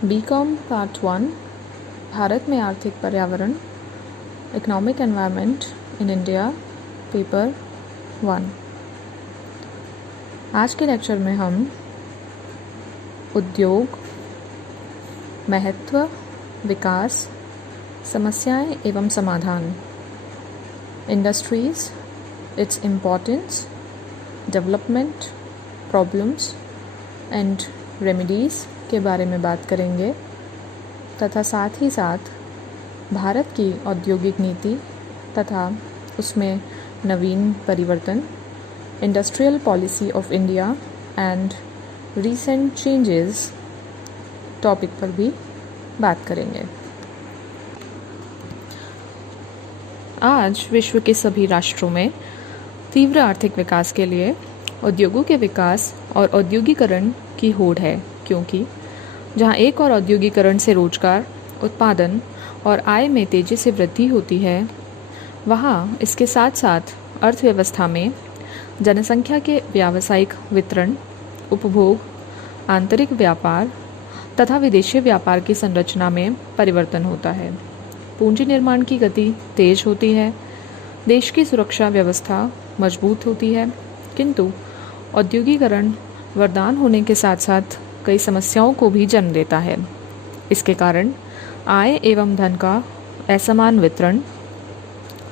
BCom part 1 Bharat में आर्थिक पर्यावरण economic environment in India paper 1। आज के लेक्चर में हम उद्योग, महत्व, विकास, समस्याएं एवं समाधान, industries, its importance, development, problems and remedies के बारे में बात करेंगे तथा साथ ही साथ भारत की औद्योगिक नीति तथा उसमें नवीन परिवर्तन, industrial policy of India and recent changes topic पर भी बात करेंगे। आज विश्व के सभी राष्ट्रों में तीव्र आर्थिक विकास के लिए उद्योगों के विकास और औद्योगिकरण की होड़ है, क्योंकि जहां एक और औद्योगिकरण से रोजगार, उत्पादन और आय में तेजी से वृद्धि होती है, वहां इसके साथ साथ अर्थव्यवस्था में जनसंख्या के व्यावसायिक वितरण, उपभोग, आंतरिक व्यापार तथा विदेशी व्यापार की संरचना में परिवर्तन होता है। पूंजी निर्माण की गति तेज होती है, देश की सुरक्षा व्यवस्था मजबूत होती है, किंतु औद्योगिकरण वरदान होने के साथ साथ कई समस्याओं को भी जन्म देता है। इसके कारण आय एवं धन का असमान वितरण,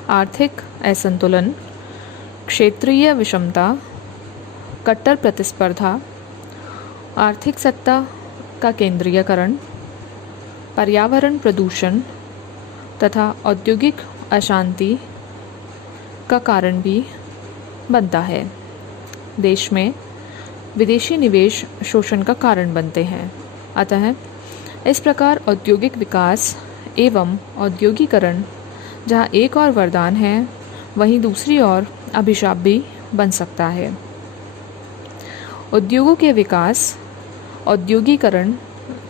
आर्थिक असंतुलन, क्षेत्रीय विषमता, कट्टर प्रतिस्पर्धा, आर्थिक सत्ता का केंद्रीयकरण, पर्यावरण प्रदूषण तथा औद्योगिक अशांति का कारण भी बनता है। देश में विदेशी निवेश शोषण का कारण बनते हैं। अतः इस प्रकार औद्योगिक विकास एवं औद्योगिकरण जहां एक और वरदान है, वहीं दूसरी ओर अभिशाप भी बन सकता है। उद्योगों के विकास, औद्योगिकरण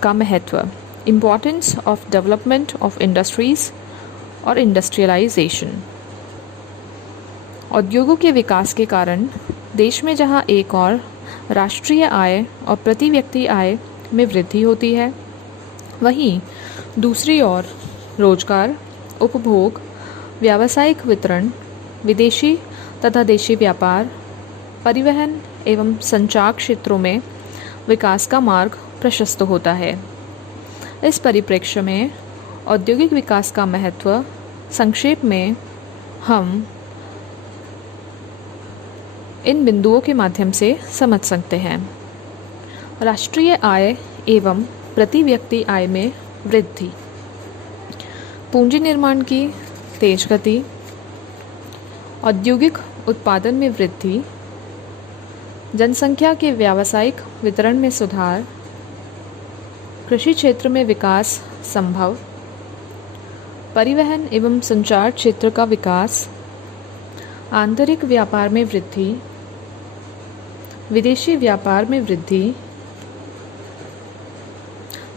का महत्व, importance of development of industries और इंडस्ट्रियलाइजेशन। उद्योगों के विकास के कारण देश में जहां एक और राष्ट्रीय आय और प्रति व्यक्ति आय में वृद्धि होती है, वहीं दूसरी ओर रोजगार, उपभोग, व्यावसायिक वितरण, विदेशी तथा देशी व्यापार, परिवहन एवं संचार क्षेत्रों में विकास का मार्ग प्रशस्त होता है। इस परिप्रेक्ष्य में औद्योगिक विकास का महत्व संक्षेप में हम इन बिंदुओं के माध्यम से समझ सकते हैं। राष्ट्रीय आय एवं प्रति व्यक्ति आय में वृद्धि, पूंजी निर्माण की तेज गति, औद्योगिक उत्पादन में वृद्धि, जनसंख्या के व्यावसायिक वितरण में सुधार, कृषि क्षेत्र में विकास संभव, परिवहन एवं संचार क्षेत्र का विकास, आंतरिक व्यापार में वृद्धि, विदेशी व्यापार में वृद्धि,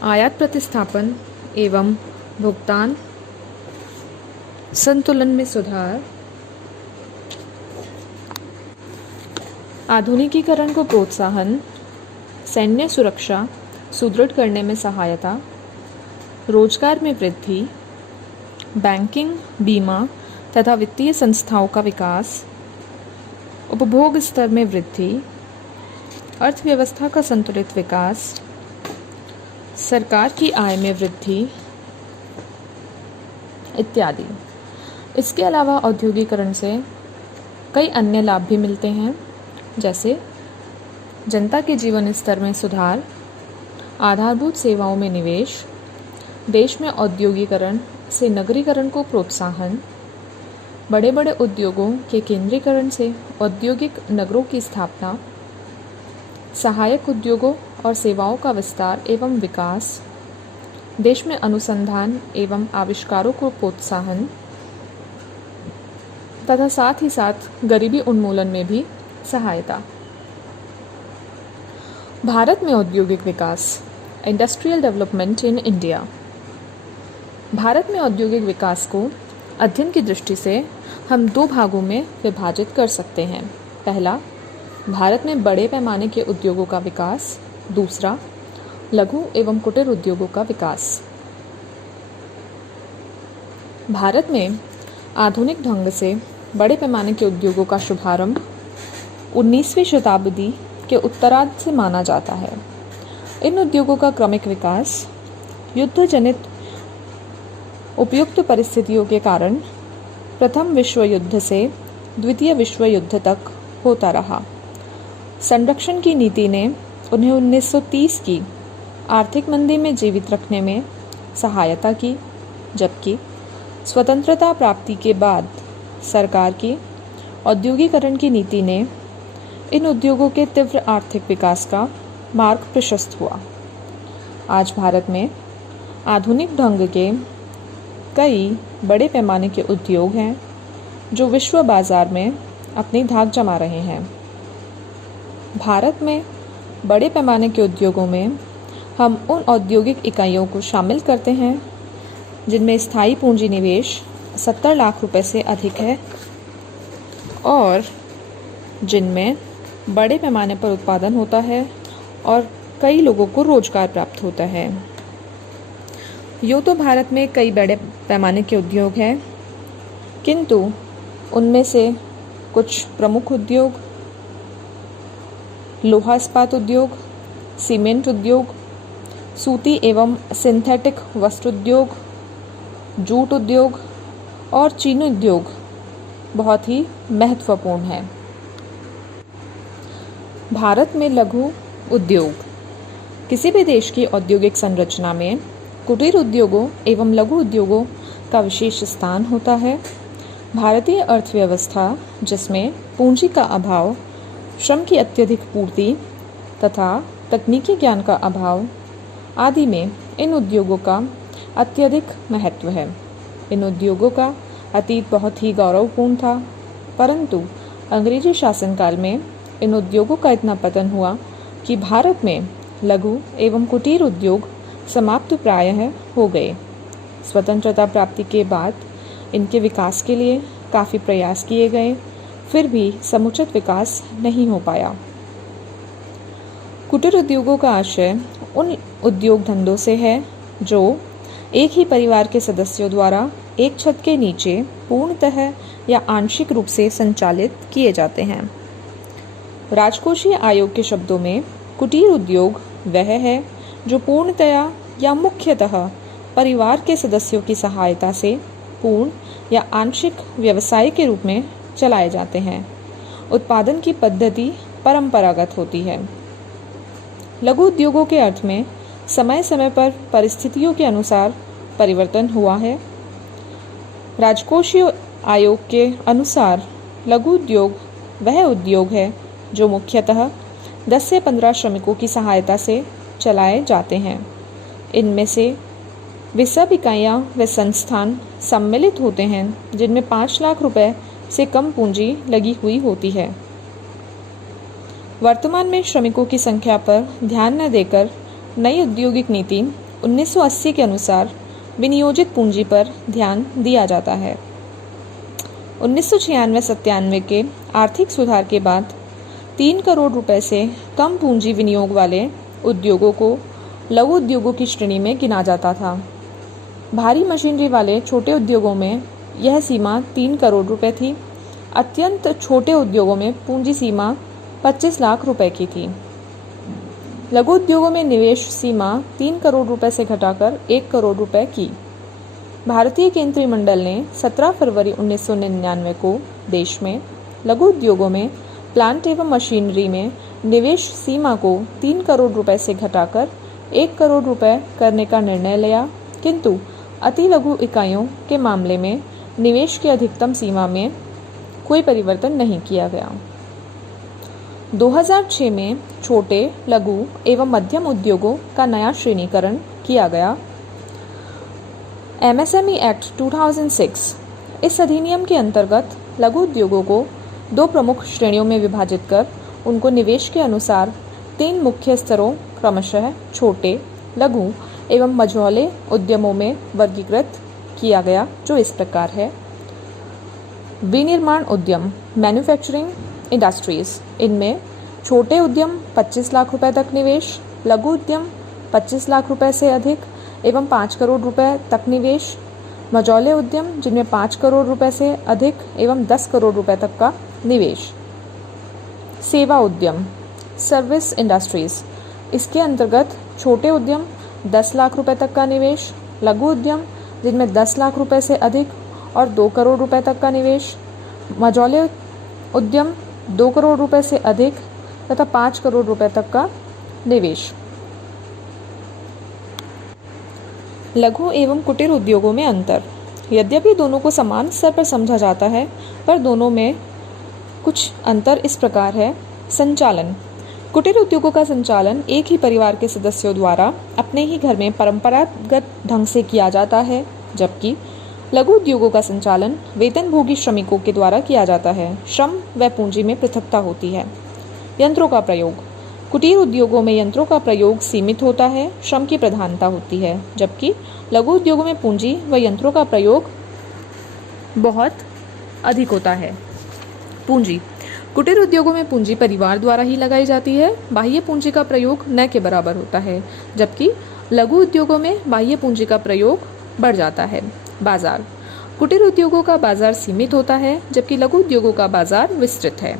आयात प्रतिस्थापन एवं भुगतान संतुलन में सुधार, आधुनिकीकरण को प्रोत्साहन, सैन्य सुरक्षा सुदृढ़ करने में सहायता, रोजगार में वृद्धि, बैंकिंग, बीमा तथा वित्तीय संस्थाओं का विकास, उपभोग स्तर में वृद्धि, अर्थव्यवस्था का संतुलित विकास, सरकार की आय में वृद्धि इत्यादि। इसके अलावा औद्योगिकरण से कई अन्य लाभ भी मिलते हैं, जैसे जनता के जीवन स्तर में सुधार, आधारभूत सेवाओं में निवेश, देश में औद्योगिकरण से नगरीकरण को प्रोत्साहन, बड़े बड़े उद्योगों के केंद्रीकरण से औद्योगिक नगरों की स्थापना, सहायक उद्योगों और सेवाओं का विस्तार एवं विकास, देश में अनुसंधान एवं आविष्कारों को प्रोत्साहन तथा साथ ही साथ गरीबी उन्मूलन में भी सहायता। भारत में औद्योगिक विकास, industrial development in India. Bharat में औद्योगिक विकास को अध्ययन की दृष्टि से हम दो भागों में विभाजित कर सकते हैं। पहला, भारत में बड़े पैमाने के उद्योगों का विकास। दूसरा, लघु एवं कुटीर उद्योगों का विकास। भारत में आधुनिक ढंग से बड़े पैमाने के उद्योगों का शुभारंभ 19वीं शताब्दी के उत्तरार्ध से माना जाता है। इन उद्योगों का क्रमिक विकास युद्ध जनित उपयुक्त परिस्थितियों के कारण प्रथम विश्व युद्ध से द्वितीय विश्व युद्ध तक होता रहा। संरक्षण की नीति ने उन्हें 1930 की आर्थिक मंदी में जीवित रखने में सहायता की, जबकि स्वतंत्रता प्राप्ति के बाद सरकार की औद्योगिकरण की नीति ने इन उद्योगों के तीव्र आर्थिक विकास का मार्ग प्रशस्त हुआ। आज भारत में आधुनिक ढंग के कई बड़े पैमाने के उद्योग हैं जो विश्व बाजार में अपनी धाक जमा रहे हैं। भारत में बड़े पैमाने के उद्योगों में हम उन औद्योगिक इकाइयों को शामिल करते हैं जिनमें स्थायी पूंजी निवेश 70 लाख रुपए से अधिक है और जिनमें बड़े पैमाने पर उत्पादन होता है और कई लोगों को रोजगार प्राप्त होता है। यूँ तो भारत में कई बड़े पैमाने के उद्योग हैं, किंतु उनमें से कुछ प्रमुख उद्योग लोहा इस्पात उद्योग, सीमेंट उद्योग, सूती एवं सिंथेटिक वस्त्र उद्योग, जूट उद्योग और चीनी उद्योग बहुत ही महत्वपूर्ण है। भारत में लघु उद्योग किसी भी देश की औद्योगिक संरचना में कुटीर उद्योगों एवं लघु उद्योगों का विशेष स्थान होता है। भारतीय अर्थव्यवस्था, जिसमें पूंजी का अभाव, श्रम की अत्यधिक पूर्ति तथा तकनीकी ज्ञान का अभाव आदि में इन उद्योगों का अत्यधिक महत्व है। इन उद्योगों का अतीत बहुत ही गौरवपूर्ण था, परंतु अंग्रेजी शासनकाल में इन उद्योगों का इतना पतन हुआ कि भारत में लघु एवं कुटीर उद्योग समाप्त प्रायः हो गए। स्वतंत्रता प्राप्ति के बाद इनके विकास के लिए काफ़ी प्रयास किए गए, फिर भी समुचित विकास नहीं हो पाया। कुटीर उद्योगों का आशय उन उद्योग धंधों से है जो एक ही परिवार के सदस्यों द्वारा एक छत के नीचे पूर्णतः या आंशिक रूप से संचालित किए जाते हैं। राजकोषीय आयोग के शब्दों में कुटीर उद्योग वह है जो पूर्णतया या मुख्यतः परिवार के सदस्यों की सहायता से पूर्ण या आंशिक व्यवसाय के रूप में चलाए जाते हैं। उत्पादन की पद्धति परंपरागत होती है। लघु उद्योगों के अर्थ में समय समय पर परिस्थितियों के अनुसार परिवर्तन हुआ है। राजकोषीय आयोग के अनुसार लघु उद्योग वह उद्योग है जो मुख्यतः 10 से 15 श्रमिकों की सहायता से चलाए जाते हैं। इनमें से वे सब इकाइयाँ व संस्थान सम्मिलित होते हैं जिनमें 5 लाख रुपए से कम पूंजी लगी हुई होती है। वर्तमान में श्रमिकों की संख्या पर ध्यान न देकर नई औद्योगिक नीति 1980 के अनुसार विनियोजित पूंजी पर ध्यान दिया जाता है। 1996-97 के आर्थिक सुधार के बाद 3 करोड़ रुपए से कम पूंजी विनियोग वाले उद्योगों को लघु उद्योगों की श्रेणी में गिना जाता था। भारी मशीनरी वाले छोटे उद्योगों में यह सीमा 3 करोड़ रुपए थी। अत्यंत छोटे उद्योगों में पूंजी सीमा 25 लाख रुपए की थी। लघु उद्योगों में निवेश सीमा 3 करोड़ रुपए से घटाकर 1 करोड़ रुपए की। भारतीय केंद्रीय मंडल ने 17 फरवरी 1999 को देश में लघु उद्योगों में प्लांट एवं मशीनरी में निवेश सीमा को 3 करोड़ रुपए से घटाकर 1 करोड़ रुपए करने का निर्णय लिया, किंतु अति लघु इकाइयों के मामले में निवेश की अधिकतम सीमा में कोई परिवर्तन नहीं किया गया। 2006 में छोटे, लघु एवं मध्यम उद्योगों का नया श्रेणीकरण किया गया। MSME एक्ट 2006 इस अधिनियम के अंतर्गत लघु उद्योगों को 2 प्रमुख श्रेणियों में विभाजित कर उनको निवेश के अनुसार 3 मुख्य स्तरों क्रमशः छोटे, लघु एवं मझौले उद्यमों में वर्गीकृत किया गया, जो इस प्रकार है। विनिर्माण उद्यम मैन्युफैक्चरिंग इंडस्ट्रीज, इनमें छोटे उद्यम 25 लाख रुपए तक निवेश, लघु उद्यम 25 लाख रुपए से अधिक एवं 5 करोड़ रुपए तक निवेश, मझौले उद्यम जिनमें 5 करोड़ रुपए से अधिक एवं 10 करोड़ रुपए तक का निवेश। सेवा उद्यम सर्विस इंडस्ट्रीज, इसके अंतर्गत छोटे उद्यम 10 लाख रुपए तक का निवेश, लघु उद्यम जिनमें 10 लाख रुपए से अधिक और 2 करोड़ रुपए तक का निवेश, मझौले उद्यम 2 करोड़ रुपए से अधिक तथा 5 करोड़ रुपए तक का निवेश। लघु एवं कुटीर उद्योगों में अंतर। यद्यपि दोनों को समान स्तर पर समझा जाता है, पर दोनों में कुछ अंतर इस प्रकार है। संचालन। कुटीर उद्योगों का संचालन एक ही परिवार के सदस्यों द्वारा अपने ही घर में परंपरागत ढंग से किया जाता है, जबकि लघु उद्योगों का संचालन वेतनभोगी श्रमिकों के द्वारा किया जाता है। श्रम व पूंजी में पृथकता होती है। यंत्रों का प्रयोग। कुटीर उद्योगों में यंत्रों का प्रयोग सीमित होता है, श्रम की प्रधानता होती है, जबकि लघु उद्योगों में पूंजी व यंत्रों का प्रयोग बहुत अधिक होता है। पूंजी। कुटीर उद्योगों में पूंजी परिवार द्वारा ही लगाई जाती है, बाह्य पूंजी का प्रयोग न के बराबर होता है, जबकि लघु उद्योगों में बाह्य पूंजी का प्रयोग बढ़ जाता है। बाजार। कुटीर उद्योगों का बाजार सीमित होता है, जबकि लघु उद्योगों का बाजार विस्तृत है।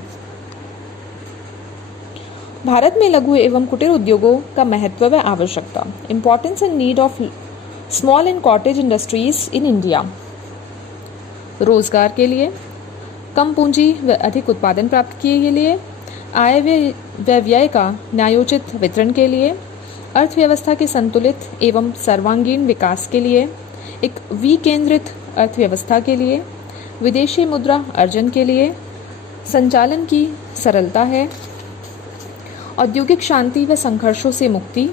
भारत में लघु एवं कुटीर उद्योगों का महत्व व आवश्यकता। Importance and need of small and cottage industries in India. रोजगार के लिए, कम पूंजी व अधिक उत्पादन प्राप्त के लिए, आय व व्यय का न्यायोचित वितरण के लिए, अर्थव्यवस्था के संतुलित एवं सर्वांगीण विकास के लिए, एक विकेंद्रित अर्थव्यवस्था के लिए, विदेशी मुद्रा अर्जन के लिए, संचालन की सरलता है, औद्योगिक शांति व संघर्षों से मुक्ति,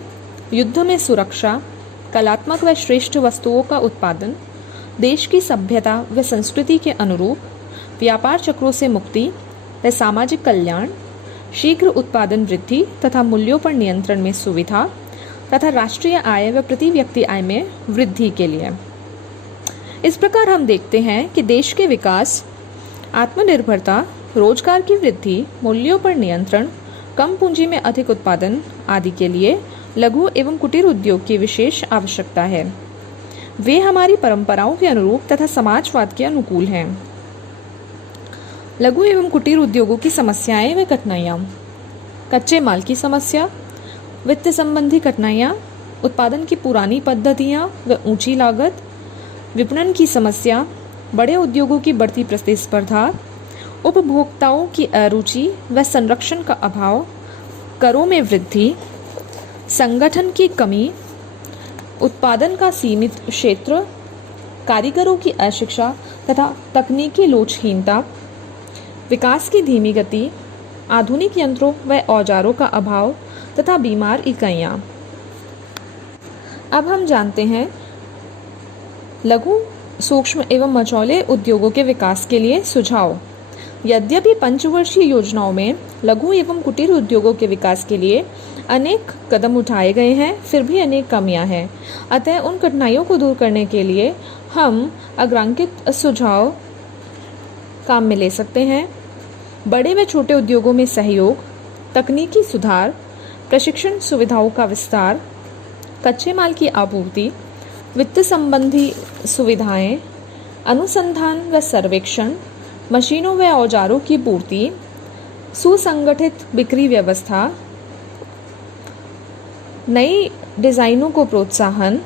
युद्ध में सुरक्षा, कलात्मक व श्रेष्ठ वस्तुओं का उत्पादन, देश की सभ्यता व संस्कृति के अनुरूप, व्यापार चक्रों से मुक्ति व सामाजिक कल्याण, शीघ्र उत्पादन वृद्धि तथा मूल्यों पर नियंत्रण में सुविधा तथा राष्ट्रीय आय व प्रति व्यक्ति आय में वृद्धि के लिए। इस प्रकार हम देखते हैं कि देश के विकास, आत्मनिर्भरता, रोजगार की वृद्धि, मूल्यों पर नियंत्रण, कम पूंजी में अधिक उत्पादन आदि के लिए लघु एवं कुटीर उद्योग की विशेष आवश्यकता है। वे हमारी परंपराओं के अनुरूप तथा समाजवाद के अनुकूल हैं। लघु एवं कुटीर उद्योगों की समस्याएं व कठिनाइयाँ। कच्चे माल की समस्या, वित्त संबंधी कठिनाइयाँ, उत्पादन की पुरानी पद्धतियाँ व ऊंची लागत, विपणन की समस्या, बड़े उद्योगों की बढ़ती प्रतिस्पर्धा, उपभोक्ताओं की अरुचि व संरक्षण का अभाव, करों में वृद्धि, संगठन की कमी, उत्पादन का सीमित क्षेत्र, कारीगरों की अशिक्षा तथा तकनीकी लोचहीनता, विकास की धीमी गति, आधुनिक यंत्रों व औजारों का अभाव तथा बीमार इकाइयाँ। अब हम जानते हैं लघु, सूक्ष्म एवं मझौले उद्योगों के विकास के लिए सुझाव। यद्यपि पंचवर्षीय योजनाओं में लघु एवं कुटीर उद्योगों के विकास के लिए अनेक कदम उठाए गए हैं, फिर भी अनेक कमियां हैं। अतः उन कठिनाइयों को दूर करने के लिए हम अग्रांकित सुझाव काम में ले सकते हैं। बड़े व छोटे उद्योगों में सहयोग, तकनीकी सुधार, प्रशिक्षण सुविधाओं का विस्तार, कच्चे माल की आपूर्ति, वित्त संबंधी सुविधाएं, अनुसंधान व सर्वेक्षण, मशीनों व औजारों की पूर्ति, सुसंगठित बिक्री व्यवस्था, नई डिजाइनों को प्रोत्साहन,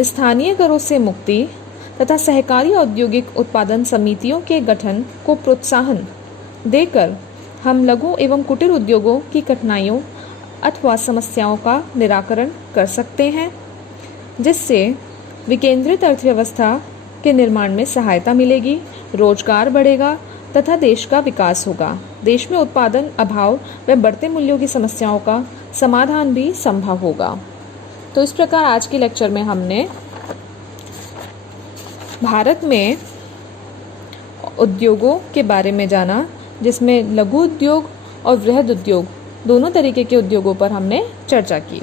स्थानीय करों से मुक्ति तथा सहकारी औद्योगिक उत्पादन समितियों के गठन को प्रोत्साहन देकर हम लघु एवं कुटीर उद्योगों की कठिनाइयों अथवा समस्याओं का निराकरण कर सकते हैं, जिससे विकेंद्रित अर्थव्यवस्था के निर्माण में सहायता मिलेगी, रोजगार बढ़ेगा तथा देश का विकास होगा। देश में उत्पादन अभाव व बढ़ते मूल्यों की समस्याओं का समाधान भी संभव होगा। तो इस प्रकार आज के लेक्चर में हमने भारत में उद्योगों के बारे में जाना, जिसमें लघु उद्योग और वृहद उद्योग दोनों तरीके के उद्योगों पर हमने चर्चा की।